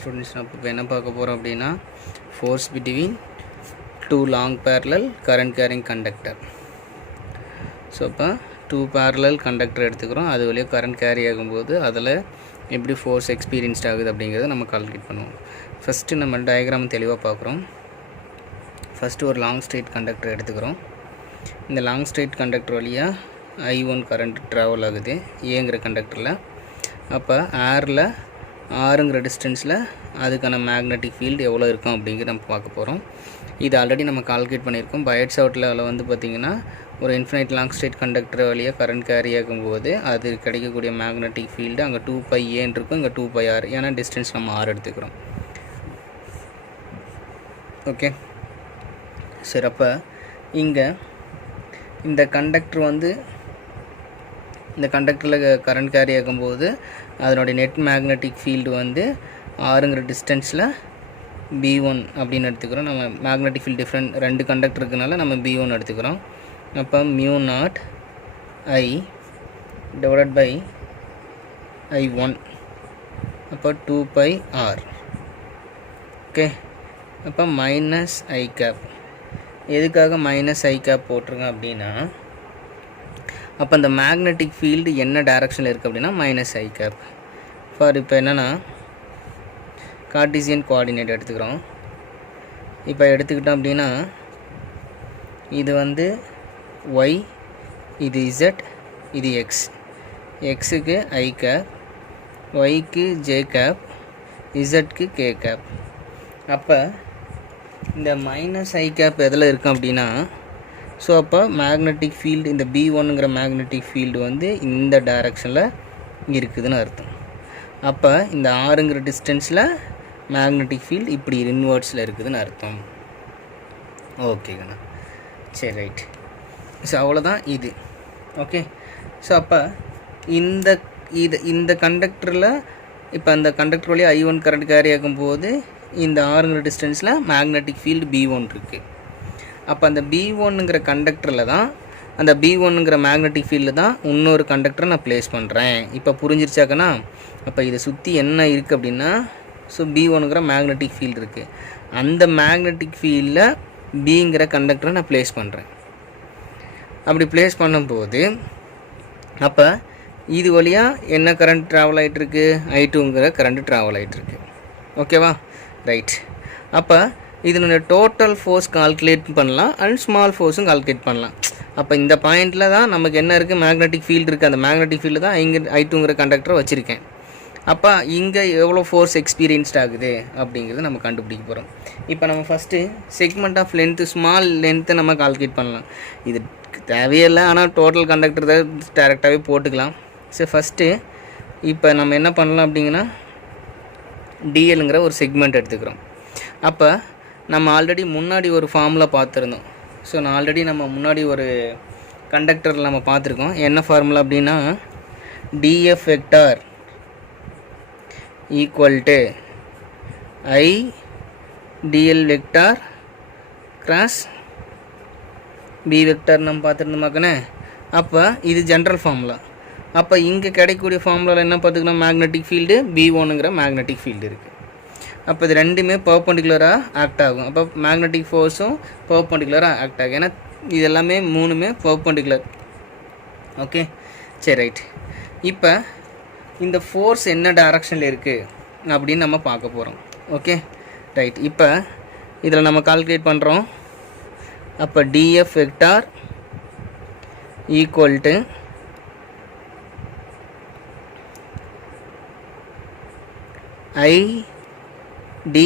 Students நம்ம இப்போ என்ன பார்க்க போகிறோம் அப்படின்னா force between two long parallel current carrying conductor. So இப்போ டூ பேரலல் கண்டக்டர் எடுத்துக்கிறோம், அது வழியாக கரண்ட் கேரி ஆகும்போது அதில் எப்படி ஃபோர்ஸ் எக்ஸ்பீரியன்ஸ்ட் ஆகுது அப்படிங்கிறத நம்ம கால்குலேட் பண்ணுவோம். ஃபஸ்ட்டு நம்ம டயக்ராம் தெளிவாக பார்க்குறோம். ஃபஸ்ட்டு ஒரு லாங் ஸ்ட்ரெயிட் கண்டக்டர் எடுத்துக்கிறோம். இந்த லாங் ஸ்ட்ரெயிட் கண்டக்டர் வழியாக I1 கரண்ட் ட்ராவல் ஆகுது ஏங்கிற கண்டக்டரில். அப்போ ஏரில் ஆறுங்கிற டிஸ்டன்ஸில் அதுக்கான மேக்னெட்டிக் ஃபீல்டு எவ்வளோ இருக்கும் அப்படிங்கிறது நம்ம பார்க்க போகிறோம். இது ஆல்ரெடி நம்ம கால்குலேட் பண்ணியிருக்கோம். பைட்ஸ் அவுட்டில் அதில் வந்து பார்த்திங்கன்னா ஒரு இன்ஃபினைட் லாங் ஸ்ட்ரெயிட் கண்டக்டர் வழியாக கரண்ட் கேரி ஆகும்போது அது கிடைக்கக்கூடிய மேக்னெட்டிக் ஃபீல்டு அங்கே 2πA இருக்கும், இங்கே 2πr, ஏன்னா டிஸ்டன்ஸ் நம்ம r எடுத்துக்கிறோம். ஓகே சரி, அப்போ இங்கே இந்த கண்டக்டர் வந்து இந்த கண்டக்டரில் கரண்ட் கேரி ஆகும்போது அதனுடைய நெட் மேக்னெட்டிக் ஃபீல்டு வந்து ஆறுங்கிற டிஸ்டன்ஸில் B1 அப்படின்னு எடுத்துக்கிறோம். நம்ம மேக்னெட்டிக் ஃபீல்டு டிஃப்ரெண்ட் ரெண்டு கண்டக்டர் இருக்கிறனால நம்ம B1 எடுத்துக்கிறோம். அப்போ μ0 I டிவைடட் பை I1, அப்போ 2πr. ஓகே, அப்போ மைனஸ் I கேப். எதுக்காக மைனஸ் I கேப் போட்டிருங்க அப்படின்னா, அப்போ அந்த மேக்னெட்டிக் ஃபீல்டு என்ன டைரக்ஷனில் இருக்குது அப்படின்னா மைனஸ் I கேப். ஃபார் இப்போ என்னென்னா கார்ட்டீசியன் கோஆர்டினேட் எடுத்துக்கிறோம். இப்போ எடுத்துக்கிட்டோம் அப்படின்னா இது வந்து y, இது z, இது x. எக்ஸுக்கு I கேப், yக்கு j கேப், zக்கு k கேப். அப்போ இந்த மைனஸ் I கேப் எதில் இருக்கும் அப்படின்னா, ஸோ அப்போ மேக்னெட்டிக் ஃபீல்டு இந்த B1ங்கிற மேக்னெட்டிக் ஃபீல்டு வந்து இந்த டைரக்ஷனில் இருக்குதுன்னு அர்த்தம். அப்போ இந்த ஆறுங்கிற டிஸ்டன்ஸில் மேக்னெட்டிக் ஃபீல்டு இப்படி இன்வர்ட்ஸில் இருக்குதுன்னு அர்த்தம். ஓகேங்கண்ணா, சரி ரைட். ஸோ அவ்வளோதான் இது. ஓகே, ஸோ அப்போ இந்த கண்டக்டரில் இப்போ அந்த கண்டக்டர் வழியாக I1 கரண்ட் கேரி ஆகும்போது இந்த ஆறுங்கிற டிஸ்டன்ஸில் மேக்னெட்டிக் ஃபீல்டு B1 இருக்குது. அப்போ அந்த B1ங்கிற கண்டக்டரில் தான், அந்த B1ங்கிற மேக்னெட்டிக் ஃபீல்டில் தான் இன்னொரு கண்டக்டரை நான் ப்ளேஸ் பண்ணுறேன். இப்போ புரிஞ்சிருச்சாக்கண்ணா? அப்போ இதை சுற்றி என்ன இருக்குது அப்படின்னா, ஸோ B1ங்கிற மேக்னெட்டிக் ஃபீல்டு இருக்குது, அந்த மேக்னெட்டிக் ஃபீல்டில் Bங்கிற கண்டக்டரை நான் ப்ளேஸ் பண்ணுறேன். அப்படி ப்ளேஸ் பண்ணும்போது அப்போ இது வழியாக என்ன கரண்ட் ட்ராவல் ஆகிட்டுருக்கு, I2ங்கிற கரண்ட் ட்ராவல் ஆகிட்டுருக்கு. ஓகேவா, ரைட். அப்போ இதனுடைய டோட்டல் ஃபோர்ஸ் கால்குலேட் பண்ணலாம் அண்ட் ஸ்மால் ஃபோர்ஸும் கால்குலேட் பண்ணலாம். அப்போ இந்த பாயிண்டில் தான் நமக்கு என்ன இருக்குது, மேக்னெட்டிக் ஃபீல்டு இருக்குது. அந்த மேக்னெட்டிக் ஃபீல்டு தான் இங்கே I2ங்கிற கண்டக்டரை வச்சுருக்கேன். அப்போ இங்கே எவ்வளோ ஃபோர்ஸ் எக்ஸ்பீரியன்ஸ்ட் ஆகுது அப்படிங்கிறத நம்ம கண்டுபிடிக்க போகிறோம். இப்போ நம்ம first segment of length, small லென்த்தை நம்ம கால்குலேட் பண்ணலாம். இது தேவையில்லை, ஆனால் டோட்டல் கண்டக்டர் தான் டேரெக்டாகவே போட்டுக்கலாம். சரி, ஃபஸ்ட்டு இப்போ நம்ம என்ன பண்ணலாம் அப்படிங்கன்னா DLங்கிற ஒரு செக்மெண்ட் எடுத்துக்கிறோம். அப்போ நம்ம ஆல்ரெடி முன்னாடி ஒரு ஃபார்முலா பார்த்துருந்தோம். ஸோ நான் ஆல்ரெடி நம்ம முன்னாடி ஒரு கண்டக்டரில் நம்ம பார்த்துருக்கோம். என்ன ஃபார்முலா அப்படின்னா DF vector equal to I DL vector cross B vector நம்ம பார்த்துருந்தோமாக்கண்ணே. அப்போ இது ஜென்ரல் ஃபார்முலா. அப்போ இங்கே கிடைக்கக்கூடிய ஃபார்முலாவில் என்ன பார்த்துக்கணும், மேக்னெட்டிக் ஃபீல்டு B1ங்கிற மேக்னெட்டிக் ஃபீல்டு இருக்குது. அப்போ இது ரெண்டுமே பர்பெண்டிகுலராக ஆக்ட் ஆகும். அப்போ மேக்னெட்டிக் ஃபோர்ஸும் பர்பெண்டிகுலராக ஆக்ட் ஆகும், ஏன்னா இது எல்லாமே மூணுமே பர்பெண்டிகுலர். ஓகே சரி ரைட். இப்போ இந்த ஃபோர்ஸ் என்ன டைரக்ஷனில் இருக்குது அப்படின்னு நம்ம பார்க்க போகிறோம். Okay right. இப்போ இதில் நம்ம கால்குலேட் பண்ணுறோம். அப்போ DF vector equal to I D.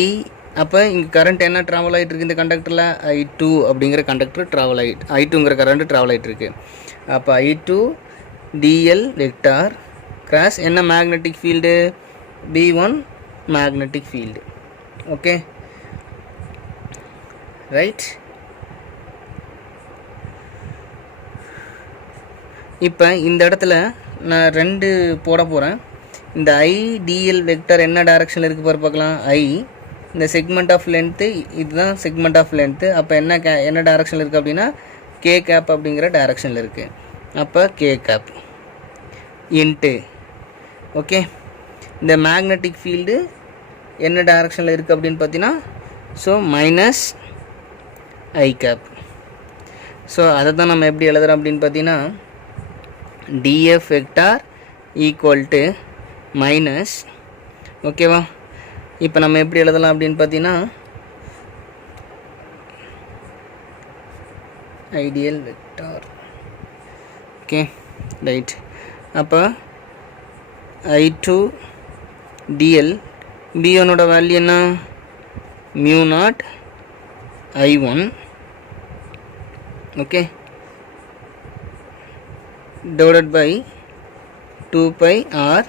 அப்போ இங்கே கரண்ட் என்ன ட்ராவல் ஆகிட்டுருக்கு இந்த கண்டக்டரில், I2 அப்படிங்கிற கண்டக்டர் ட்ராவல் ஆகிட்டு, I2ங்கிற கரண்ட் ட்ராவல் ஆகிட்டுருக்கு. அப்போ I2 DL வெக்டார் கிராஸ் என்ன magnetic field, B1 magnetic field. Okay right. இப்போ இந்த இடத்துல நான் ரெண்டு போட போகிறேன். இந்த IDL வெக்டர் என்ன டைரக்ஷனில் இருக்குது பாரு பார்க்கலாம். I இந்த செக்மெண்ட் ஆஃப் லென்த்து, இதுதான் செக்மெண்ட் ஆஃப் லென்த்து. அப்போ என்ன டைரக்ஷனில் இருக்குது அப்படின்னா K கேப் அப்படிங்கிற டைரக்ஷனில் இருக்குது. அப்போ K கேப் இன்ட்டு ஓகே இந்த மேக்னெட்டிக் ஃபீல்டு என்ன டைரக்ஷனில் இருக்குது அப்படின்னு பார்த்தீங்கன்னா so minus I gap. So அதை தான் நம்ம எப்படி எழுதுகிறோம் அப்படின்னு பார்த்தீங்கன்னா df vector equal to minus, ஓகேவா. இப்போ நம்ம எப்படி எழுதலாம் அப்படின்னு பார்த்தீங்கன்னா ஐடியல் வெக்டார், ஓகே ரைட். அப்போ I2 dl b1ஓட வேல்யூ என்ன μ0 I1, okay, divided by 2 pi r.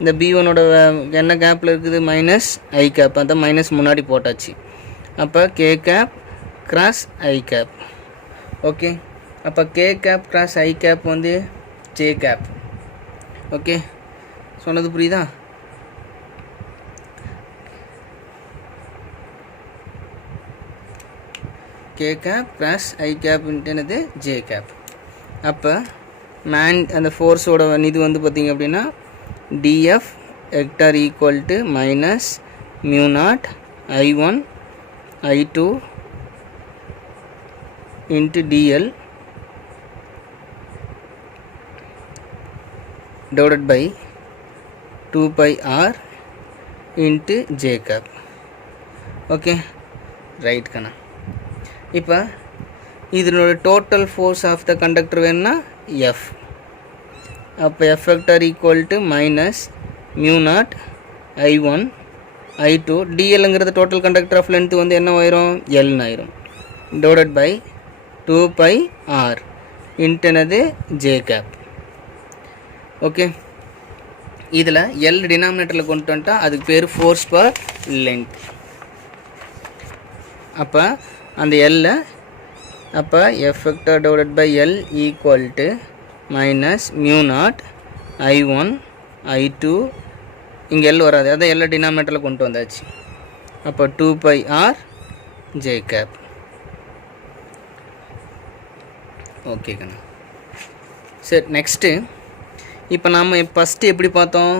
இந்த b1ஓட என்ன கேப்பில் இருக்குது மைனஸ் ஐ கேப், அந்த மைனஸ் முன்னாடி போட்டாச்சு. அப்போ K cap cross I cap, okay. அப்போ K cap cross I cap வந்து ஜே கேப், ஓகே. சொன்னது புரியுதா? K cap cross I cap என்னது ஜே கேப். அப்போ அந்த ஃபோர்ஸோட இது வந்து பார்த்திங்க அப்படின்னா df vector equal to minus μ0 I1 I2 into dl divided by 2 pi r into j cap, okay right கண்ணா. இப்போ இதனோட total force of the conductor வேணும்னா எஃப். அப்போ F vector equal to minus μ0 I1 I2 dlங்கிறது total conductor of length வந்து என்ன ஆயிரும் எல்னு ஆயிரும், டிவைடட் பை 2 pi r இன்டனது ஜே கேப், ஓகே. இதில் எல் டினாமினேட்டரில் கொண்டு வந்துட்டால் அதுக்கு பேர் ஃபோர்ஸ் பர் லென்த். அப்போ அந்த எல்ல அப்போ F vector divided by L equal to minus μ0 I1 I2, இங்கே எல் வராது, அதான் எல்லை டினாமினேட்டரில் கொண்டு வந்தாச்சு. அப்போ 2 pi r J cap, okay கண்ணா. சரி, நெக்ஸ்ட்டு இப்போ நாம் ஃபஸ்ட்டு எப்படி பார்த்தோம்?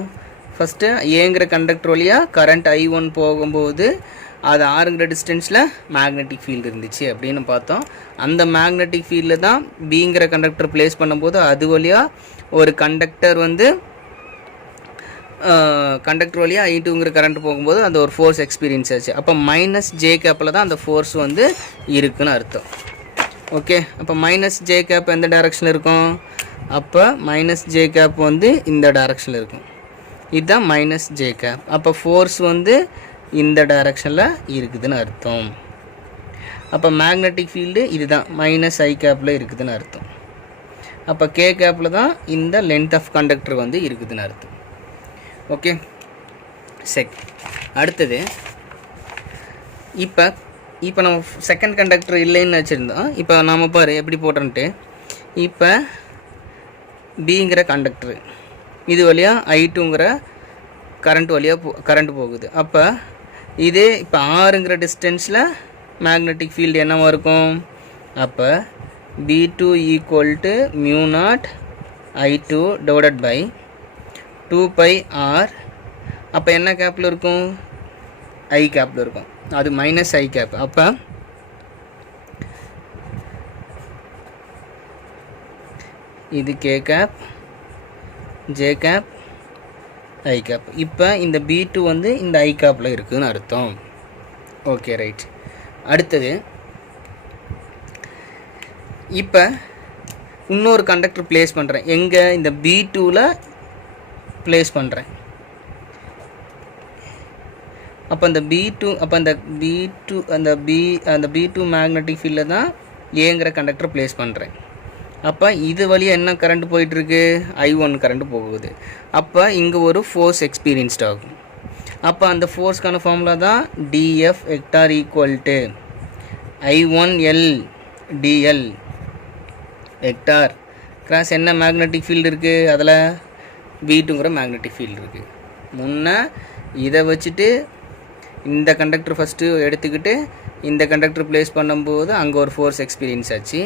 ஃபஸ்ட்டு ஏங்கிற கண்டக்டர் வழியாக கரண்ட் I1 போகும்போது அது ஆறுங்கிற டிஸ்டன்ஸில் மேக்னெட்டிக் ஃபீல்டு இருந்துச்சு அப்படின்னு பார்த்தோம். அந்த மேக்னெட்டிக் ஃபீல்டில் தான் பிங்கிற கண்டக்டர் ப்ளேஸ் பண்ணும்போது அது வழியாக ஒரு கண்டக்டர் வந்து கண்டக்டர் வழியாக I2ங்கிற கரண்ட் போகும்போது அந்த ஒரு ஃபோர்ஸ் எக்ஸ்பீரியன்ஸ் ஆச்சு. அப்போ மைனஸ் ஜே கேப்பில் தான் அந்த ஃபோர்ஸ் வந்து இருக்குன்னு அர்த்தம், ஓகே. அப்போ மைனஸ் ஜே கேப் எந்த டைரக்ஷனில் இருக்கும்? அப்போ மைனஸ் ஜே கேப் வந்து இந்த டைரக்ஷனில் இருக்கும், இதுதான் மைனஸ் ஜே கேப். அப்போ ஃபோர்ஸ் வந்து இந்த டைரக்ஷனில் இருக்குதுன்னு அர்த்தம். அப்போ மேக்னெட்டிக் ஃபீல்டு இதுதான் மைனஸ் ஐ கேப்பில் இருக்குதுன்னு அர்த்தம். அப்போ கே கேப்பில் தான் இந்த லென்த் ஆஃப் கண்டக்டர் வந்து இருக்குதுன்னு அர்த்தம், ஓகே. அடுத்தது இப்போ நம்ம செகண்ட் கண்டக்டர் இல்லைன்னு வச்சுருந்தோம். இப்போ நாம் பாரு எப்படி போட்டோன்ட்டு, இப்போ பிங்கிற கண்டக்டர் இது வழியாக I2ங்கிற கரண்ட் வழியாக கரண்ட் போகுது. அப்போ இதே இப்போ ஆறுங்கிற டிஸ்டன்ஸில் மேக்னெட்டிக் ஃபீல்டு என்னவாக இருக்கும்? அப்போ B2 equal to μ0 I2 divided by 2 pi r. அப்போ என்ன கேப்பில் இருக்கும்? ஐ கேப்பில் இருக்கும், அது மைனஸ் ஐ கேப். அப்போ இது கே கேப் ஜே கேப் ஐ கேப். இப்போ இந்த B2 வந்து இந்த ஐ கேப்பில் இருக்குதுன்னு அர்த்தம், ஓகே ரைட். அடுத்தது இப்போ இன்னொரு கண்டக்டர் ப்ளேஸ் பண்ணுறேன். எங்கே? இந்த B2ல் ப்ளேஸ் பண்ணுறேன். அப்போ அந்த B2 அந்த B2 மேக்னெட்டிக் ஃபீல்டில் தான் ஏங்கிற கண்டக்டர் ப்ளேஸ் பண்ணுறேன். அப்போ இது வழியாக என்ன கரண்ட் போயிட்டுருக்கு? I1 கரண்ட் போகுது. அப்போ இங்கே ஒரு ஃபோர்ஸ் எக்ஸ்பீரியன்ஸ்ட் ஆகும். அப்போ அந்த ஃபோர்ஸ்க்கான ஃபார்முலா தான் dF vector equal to I1L dl vector cross என்ன மேக்னெட்டிக் ஃபீல்டு இருக்குது? அதில் B2ங்கிற மேக்னெட்டிக் ஃபீல்டு இருக்குது. முன்னே இதை வச்சுட்டு இந்த கண்டக்டர் ஃபஸ்ட்டு எடுத்துக்கிட்டு இந்த கண்டக்டர் ப்ளேஸ் பண்ணும்போது அங்கே ஒரு ஃபோர்ஸ் எக்ஸ்பீரியன்ஸ் ஆச்சு.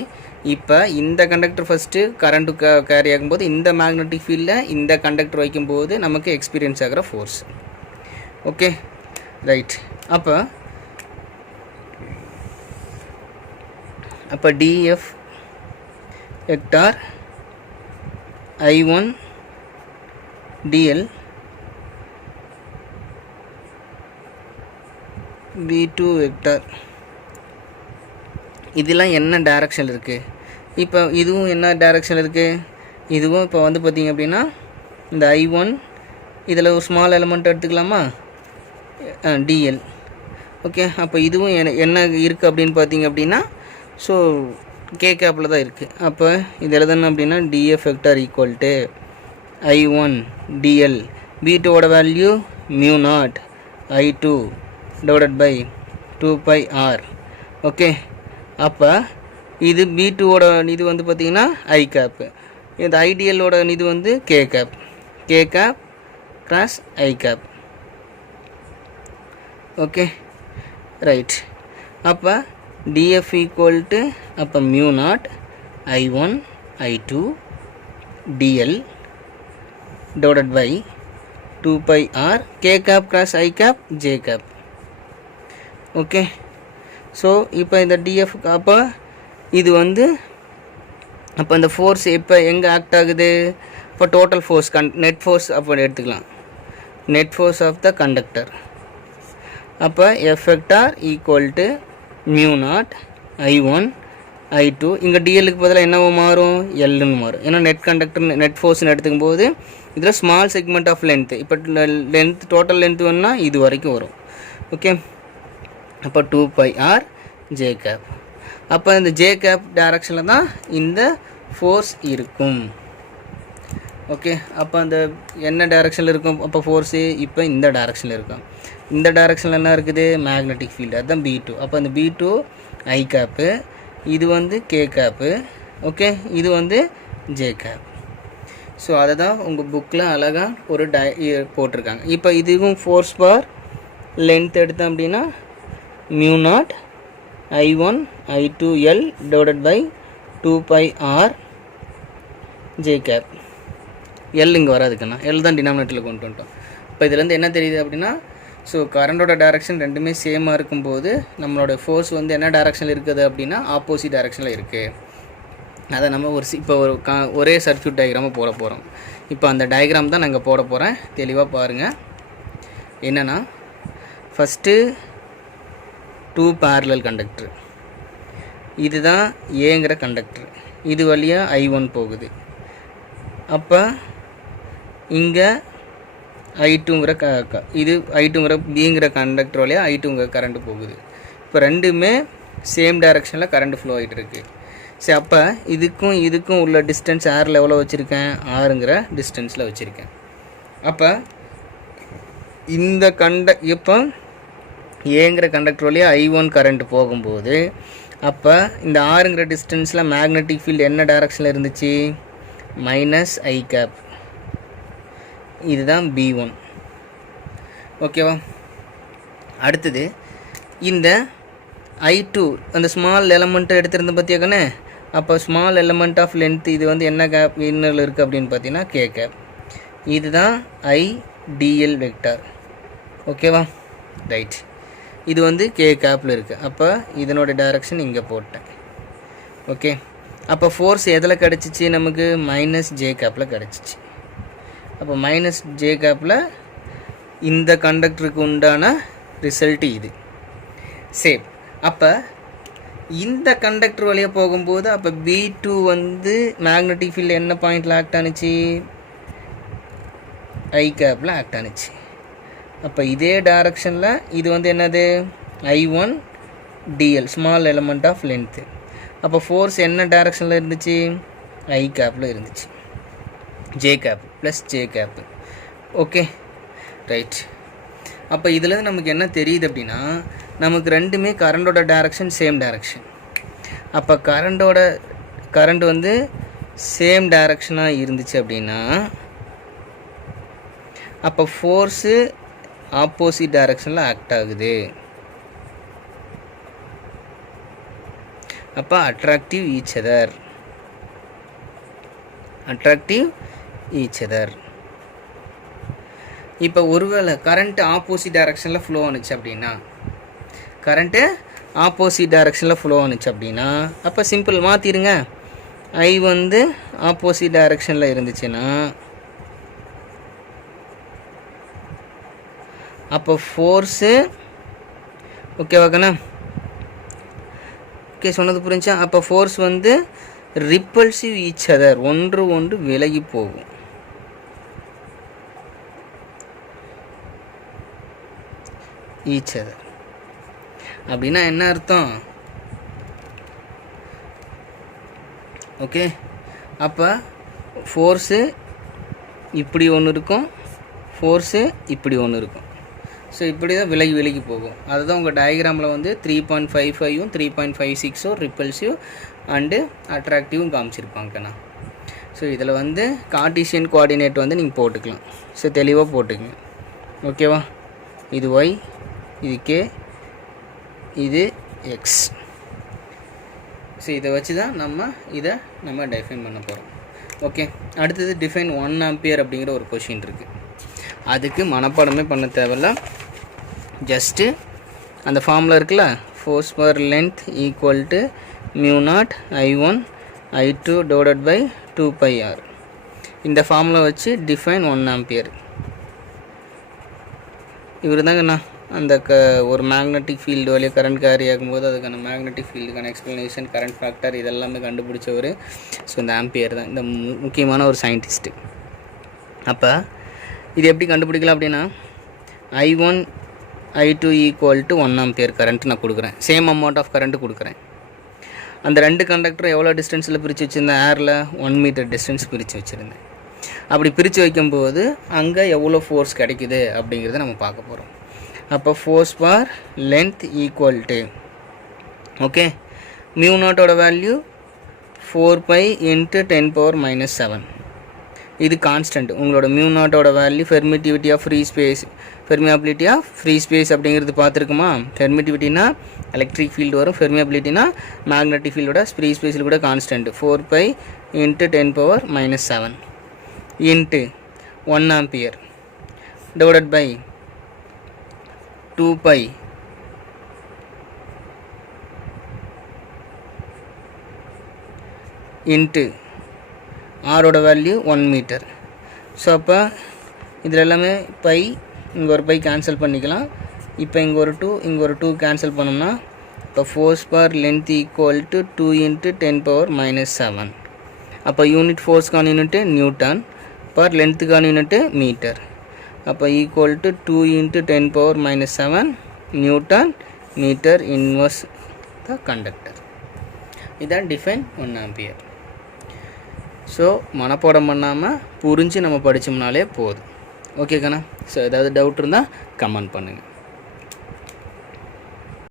இப்போ இந்த கண்டக்டர் ஃபஸ்ட்டு கரண்ட்டு கேரி ஆகும்போது இந்த மேக்னெட்டிக் ஃபீல்டில் இந்த கண்டக்டர் வைக்கும்போது நமக்கு எக்ஸ்பீரியன்ஸ் ஆகிற ஃபோர்ஸ், ஓகே ரைட். அப்போ df vector I1 dl V2 vector இதெல்லாம் என்ன டைரக்ஷன் இருக்குது? இப்போ இதுவும் என்ன டைரக்ஷன் இருக்குது? இதுவும் இப்போ வந்து பார்த்திங்க அப்படின்னா இந்த I1 இதில் ஒரு ஸ்மால் எலமெண்ட் எடுத்துக்கலாமா, dl. ஓகே, அப்போ இதுவும் என்ன இருக்குது அப்படின்னு பார்த்தீங்க அப்படின்னா ஸோ கே கேப்பில் தான் இருக்குது. அப்போ இது எழுதணும் அப்படின்னா df vector equal to I1 dl, V2ஓட value μ0 I2 divided by 2πr. Okay, அப்போ இது B2ஓட இது வந்து பார்த்திங்கன்னா I கேப்பு, இந்த ஐடியலோட இது வந்து k cap cross I cap. Okay right. அப்போ df ஈக்குவல் டு அப்போ μ0 I1 I2 dl divided by 2πr k cap cross I cap j cap. Okay, so இப்போ இந்த df அப்போ இது வந்து அப்போ இந்த ஃபோர்ஸ் இப்போ எங்கே ஆக்ட் ஆகுது? இப்போ டோட்டல் ஃபோர்ஸ் நெட் ஃபோர்ஸ் அப்போ எடுத்துக்கலாம், net force of the conductor. அப்போ F vector equal to μ0 I1 I2, இங்கே டிஎலுக்கு பதிலாக என்னவோ மாறும், எல்லுன்னு மாறும். ஏன்னா நெட் ஃபோர்ஸ்னு எடுத்துக்கும் போது இதில் ஸ்மால் செக்மெண்ட் ஆஃப் லென்த்து, இப்போ லென்த் டோட்டல் லென்த் வேணுன்னா இது வரைக்கும் வரும். ஓகே, அப்போ 2πr ஜே கேப். அப்போ இந்த ஜே கேப் டைரக்ஷனில் தான் இந்த ஃபோர்ஸ் இருக்கும். ஓகே, அப்போ அந்த என்ன டைரக்ஷனில் இருக்கும்? அப்போ ஃபோர்ஸு இப்போ இந்த டைரக்ஷனில் இருக்கும். இந்த டைரக்ஷனில் என்ன இருக்குது? மேக்னெட்டிக் ஃபீல்டு, அதுதான் B2. அப்போ அந்த B2 I கேப்பு, இது வந்து கே கேப்பு. ஓகே, இது வந்து ஜே கேப். ஸோ அதை தான் உங்கள் புக்கில் அழகாக ஒரு போட்டிருக்காங்க. இப்போ இதுவும் ஃபோர்ஸ் பார் லென்த் எடுத்தோம் அப்படின்னா μ0 I1 I2 L divided by 2πr j cap. L இங்கே வராதுக்குண்ணா, எல் தான் டினாமினேட்டரில் கொண்டு வந்துட்டோம். இப்போ இதுலேருந்து என்ன தெரியுது அப்படின்னா ஸோ கரண்டோட டைரக்ஷன் ரெண்டுமே சேமாக இருக்கும்போது நம்மளோட ஃபோர்ஸ் வந்து என்ன டைரக்ஷனில் இருக்குது அப்படின்னா ஆப்போசிட் டைரக்ஷனில் இருக்குது. அதை நம்ம இப்போ ஒரே சர்க்யூட் டயக்ராமை போட போகிறோம். இப்போ அந்த டயக்ராம் தான் நாங்கள் போட போகிறேன், தெளிவாக பாருங்கள். என்னென்னா ஃபஸ்ட்டு 2 parallel கண்டக்டர், இதுதான் ஏங்கிற கண்டக்டர், இது வழியாக I1 போகுது. அப்போ இங்கே I2ங்கிற இது I2ங்கிற பிங்கிற கண்டக்டர் வழியாக I2ங்கிற கரண்ட் போகுது. இப்போ ரெண்டுமே சேம் டைரக்ஷனில் கரண்ட் ஃப்ளோ ஆகிட்டு இருக்கு. சரி, அப்போ இதுக்கும் உள்ள டிஸ்டன்ஸ் ஆரில் எவ்வளோ வச்சுருக்கேன்? 6ங்கிற டிஸ்டன்ஸில் வச்சுருக்கேன். அப்போ இந்த இப்போ ஏங்கிற கண்டக்டர் வழியாக I1 கரண்ட் போகும்போது அப்போ இந்த 6ங்கிற டிஸ்டன்ஸில் மேக்னெட்டிக் ஃபீல்டு என்ன டைரக்ஷனில் இருந்துச்சு? -I cap. இதுதான் B1. ஓகேவா? அடுத்தது இந்த I2 அந்த ஸ்மால் எலமெண்ட்டை எடுத்திருந்த பார்த்தியாக்கண்ணே. அப்போ ஸ்மால் எலமெண்ட் ஆஃப் லென்த் இது வந்து என்ன கேப் இன்னரில் இருக்குது அப்படின்னு பார்த்தீங்கன்னா கே கேப். இதுதான் IDL வெக்டார். ஓகேவா? ரைட். இது வந்து கே கேப்பில் இருக்குது. அப்போ இதனோட டைரக்ஷன் இங்கே போட்டேன். ஓகே, அப்போ ஃபோர்ஸ் எதில் கிடச்சிச்சு நமக்கு? -J கேப்பில் கிடச்சிச்சு. அப்போ -J கேப்பில் இந்த கண்டக்டருக்கு உண்டான ரிசல்ட்டு இது. சரி, அப்போ இந்த கண்டக்டர் வழியாக போகும்போது அப்போ B2 வந்து மேக்னெட்டிக் ஃபீல்டு என்ன பாயிண்டில் ஆக்ட் ஆனிச்சு? I கேப்பில் ஆக்ட் ஆனிச்சு. அப்போ இதே டைரக்ஷனில் இது வந்து என்னது? I1 dl, small element of length. அப்போ ஃபோர்ஸ் என்ன டைரக்ஷனில் இருந்துச்சு? I கேப்பில் இருந்துச்சு. J cap plus j cap. Okay, right. அப்போ இதுலேருந்து நமக்கு என்ன தெரியுது அப்படின்னா நமக்கு ரெண்டுமே கரண்டோட டைரக்ஷன் சேம் டைரக்ஷன். அப்போ கரண்ட் வந்து சேம் டைரக்ஷனாக இருந்துச்சு அப்படின்னா அப்போ ஃபோர்ஸு ஆப்போசிட் டைரக்ஷனில் ஆக்ட் ஆகுது. அப்போ அட்ராக்டிவ் ஈச் அதர். இப்போ ஒருவேளை கரண்ட்டு ஆப்போசிட் டைரக்ஷனில் ஃப்ளோ ஆனுச்சு அப்படின்னா, கரண்ட்டு ஆப்போசிட் டைரக்ஷனில் ஃப்ளோ ஆனுச்சு அப்படின்னா, அப்போ சிம்பிள் மாற்றிடுங்க. ஐ வந்து ஆப்போசிட் டைரக்ஷனில் இருந்துச்சுன்னா அப்போ ஃபோர்ஸு ஓகேவாக்கண்ணா? ஓகே, சொன்னது புரிஞ்சா? அப்போ ஃபோர்ஸ் வந்து ரிப்பல்சிவ் ஈச் அதர், ஒன்று விலகி போகும். ஈச் அதர் அப்படின்னா என்ன அர்த்தம்? ஓகே, அப்போ ஃபோர்ஸு இப்படி ஒன்று இருக்கும், ஃபோர்ஸு இப்படி ஒன்று இருக்கும். ஸோ இப்படி தான் விலகி போகும். அதுதான் உங்கள் டயக்ராமில் வந்து 3.55ம் 3.56ம் ரிப்பல்சிவ் அண்டு அட்ராக்டிவும் காமிச்சிருப்பாங்கண்ணா. ஸோ இதில் வந்து கார்ட்டீசியன் கோஆர்டினேட் வந்து நீங்கள் போட்டுக்கலாம். ஸோ தெளிவாக போட்டுக்குங்க. ஓகேவா? இது ஒய், இது கே, இது எக்ஸ். ஸோ இதை வச்சு தான் நம்ம டிஃபைன் பண்ண போகிறோம். ஓகே, அடுத்தது டிஃபைன் 1 ஆம்பியர் அப்படிங்கிற ஒரு கொஷின் இருக்குது. அதுக்கு மனப்பாடமே பண்ண தேவையில்ல. ஜஸ்ட்டு அந்த ஃபார்முலா இருக்குல்ல, force per length equal to μ0 I1 I2 divided by 2πr. இந்த ஃபார்முலா வச்சு டிஃபைன் 1 ஆம்பியர். இவர் தாங்கண்ணா அந்த ஒரு மேக்னெட்டிக் ஃபீல்டு வழியாக கரண்ட் கேரி ஆகும்போது அதுக்கான மேக்னெட்டிக் ஃபீல்டுக்கான எக்ஸ்ப்ளனேஷன், கரண்ட் ஃபேக்டர் இதெல்லாமே கண்டுபிடிச்சவர். ஸோ இந்த ஆம்பியர் தான் இந்த முக்கியமான ஒரு சயின்டிஸ்ட்டு. அப்போ இது எப்படி கண்டுபிடிக்கலாம் அப்படின்னா, I1 I2 equal to 1 ampere current நான் கொடுக்குறேன். சேம் அமௌண்ட் ஆஃப் கரண்ட்டு கொடுக்குறேன். அந்த ரெண்டு கண்டக்டரும் எவ்வளோ டிஸ்டன்ஸில் பிரித்து வச்சுருந்தேன்? ஏரில் 1 மீட்டர் டிஸ்டன்ஸ் பிரித்து வச்சுருந்தேன். அப்படி பிரித்து வைக்கும்போது அங்கே எவ்வளோ ஃபோர்ஸ் கிடைக்குது அப்படிங்கிறத நம்ம பார்க்க போகிறோம். அப்போ force per length equal to, okay, μ0ஓட வேல்யூ 4π × 10⁻⁻⁷. இது கான்ஸ்டன்ட். உங்களோட μ0ஓட value permittivity of free space, permeability of free space அப்படிங்கிறது பார்த்துருக்குமா? பெர்மிட்டிவிட்டினா எலக்ட்ரிக் ஃபீல்டு வரும், பெர்மியபிலிட்டினா மேக்னெட்டிக் ஃபீல்டோட ஃப்ரீ ஸ்பேஸில் கூட constant. 4π × 10⁻⁷ into 1 ampere divided by 2π into ஆரோட வேல்யூ 1 மீட்டர். ஸோ அப்போ இதில் எல்லாமே பை, இங்கே ஒரு பை கேன்சல் பண்ணிக்கலாம். இப்போ இங்கே ஒரு 2, இங்கே ஒரு 2 கேன்சல் பண்ணோம்னா இப்போ force per length equal to 2 × 10⁻⁷. அப்போ யூனிட் ஃபோர்ஸ்க்கான யூனிட்டு நியூட்டன், பர் லென்த்துக்கான யூனிட்டு மீட்டர். அப்போ equal to 2 × 10⁻⁷ newton metre inverse the conductor. இதான் டிஃபைன் 1 ஆம்பியர். ஸோ மனப்பாடம் பண்ணாமல் புரிஞ்சு நம்ம படித்தோம்னாலே போதும். ஓகேக்கண்ணா? ஸோ ஏதாவது டவுட் இருந்தால் கமெண்ட் பண்ணுங்கள்.